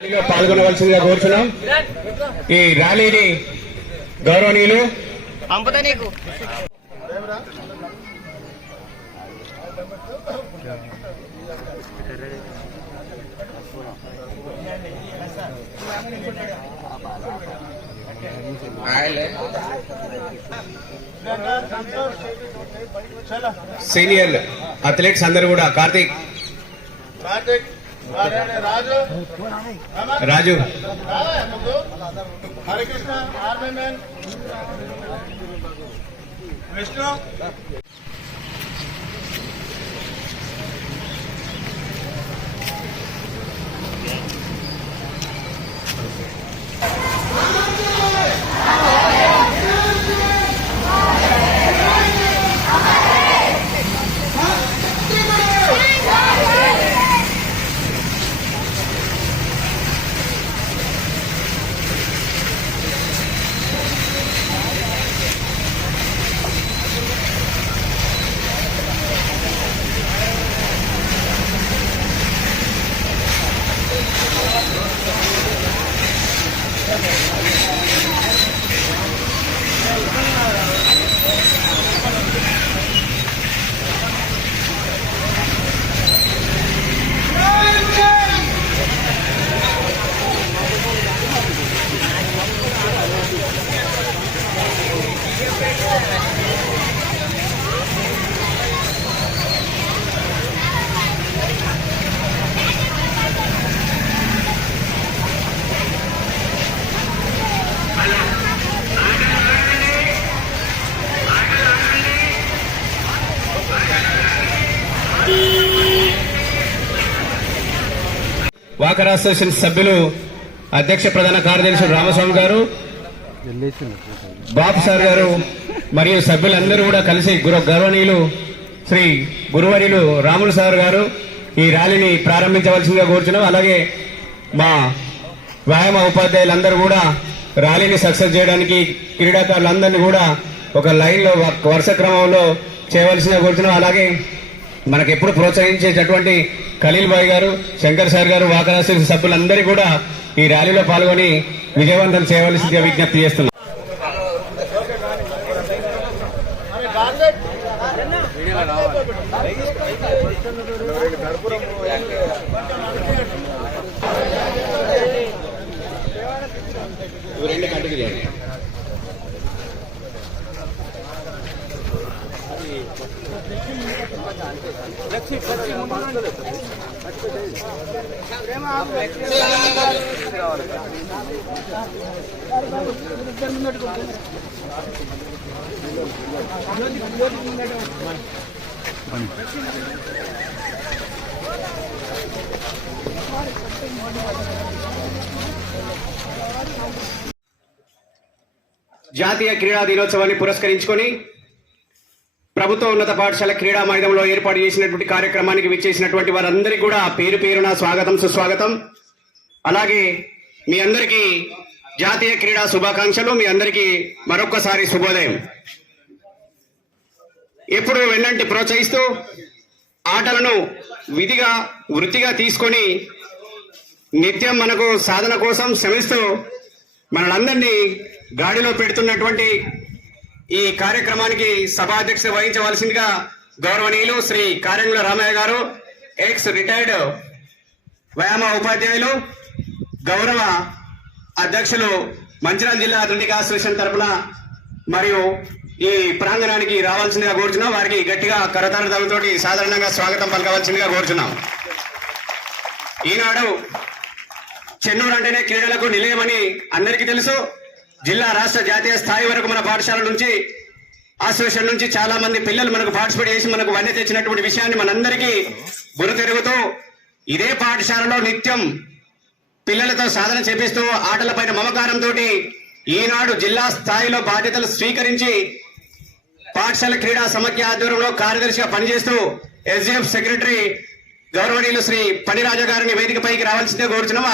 పాల్గొనవలసిందిగా కోరుచున్నాం. ఈ ర్యాలీని గౌరవనీయులు సీనియర్ అథ్లెట్స్ అందరూ కూడా కార్తీక్ రాజు హరికృష్ణ విష్ణు వాకర్ అసోసియేషన్ సభ్యులు అధ్యక్ష ప్రధాన కార్యదర్శి రామస్వామి గారు, బాబు సార్ గారు మరియు సభ్యులందరూ కూడా కలిసి గౌరవనీయులు శ్రీ గురువర్యులు రాములు సార్ గారు ఈ ర్యాలీని ప్రారంభించవలసిందిగా కోరుచున్నాం. అలాగే మా వ్యాయామ ఉపాధ్యాయులందరూ కూడా ర్యాలీని సక్సెస్ చేయడానికి క్రీడాకారులందరినీ కూడా ఒక లైన్ లో వరుస క్రమంలో చేయవలసిందిగా కోరుచున్నాం. అలాగే మనకు ఎప్పుడు ప్రోత్సహించేటటువంటి ఖలీల్ భాయ్ గారు, శంకర్ సార్ గారు, వాకర్ అసోసియేషన్ సభ్యులందరూ కూడా ఈ ర్యాలీలో పాల్గొని విజయవంతం చేయవలసిందిగా విజ్ఞప్తి చేస్తున్నాం. జాతీయ క్రీడా దినోత్సవాన్ని పురస్కరించుకొని ప్రభుత్వ ఉన్నత పాఠశాల క్రీడా మైదానంలో ఏర్పాటు చేసినటువంటి కార్యక్రమానికి విచ్చేసినటువంటి వారందరికీ కూడా పేరు పేరున స్వాగతం, సుస్వాగతం. అలాగే మీ అందరికీ జాతీయ క్రీడా శుభాకాంక్షలు. మీ అందరికీ మరొక్కసారి శుభోదయం. ఎప్పుడు వెన్నంటి ప్రోత్సహిస్తూ ఆటలను విధిగా వృత్తిగా తీసుకొని నిత్యం మనకు సాధన కోసం శ్రమిస్తూ మనలందరినీ గాడిలో పెడుతున్నటువంటి ఈ కార్యక్రమానికి సభాధ్యక్షత వహించవలసిందిగా గౌరవనీయులు శ్రీ కార్యంగుల రామయ్య గారు, ఎక్స్ రిటైర్డ్ వ్యాయామ ఉపాధ్యాయులు, గౌరవ అధ్యక్షులు మంచిర్యాల జిల్లా అథ్లెటిక్ అసోసియేషన్ తరఫున మరియు ఈ ప్రాంగణానికి రావాల్సిందిగా కోరుచున్నాం. వారికి గట్టిగా కరతాళతలతో సాధారణంగా స్వాగతం పలకవలసిందిగా కోరుచున్నాం. ఈనాడు చెన్నూరు అంటేనే క్రీడలకు నిలయమని అందరికీ తెలుసు. జిల్లా, రాష్ట్ర, జాతీయ స్థాయి వరకు మన పాఠశాల నుంచి, అసోసియేషన్ నుంచి చాలా మంది పిల్లలు మనకు పార్టిసిపేట్ చేసి మనకు వన్నె తెచ్చినటువంటి విషయాన్ని మనందరికీ గుర్తెరుగుతూ ఇదే పాఠశాలలో నిత్యం పిల్లలతో సాధన చేపిస్తూ ఆటలపైన మమకారంతో ఈనాడు జిల్లా స్థాయిలో బాధ్యతలు స్వీకరించి పాఠశాల క్రీడా సమాఖ్య ఆధ్వర్యంలో కార్యదర్శిగా పనిచేస్తూ ఎస్డిఎఫ్ సెక్రటరీ గౌరవనీయులు శ్రీ పనిరాజా గారిని వేదికపైకి రావాల్సిందే కోరుచున్నాం.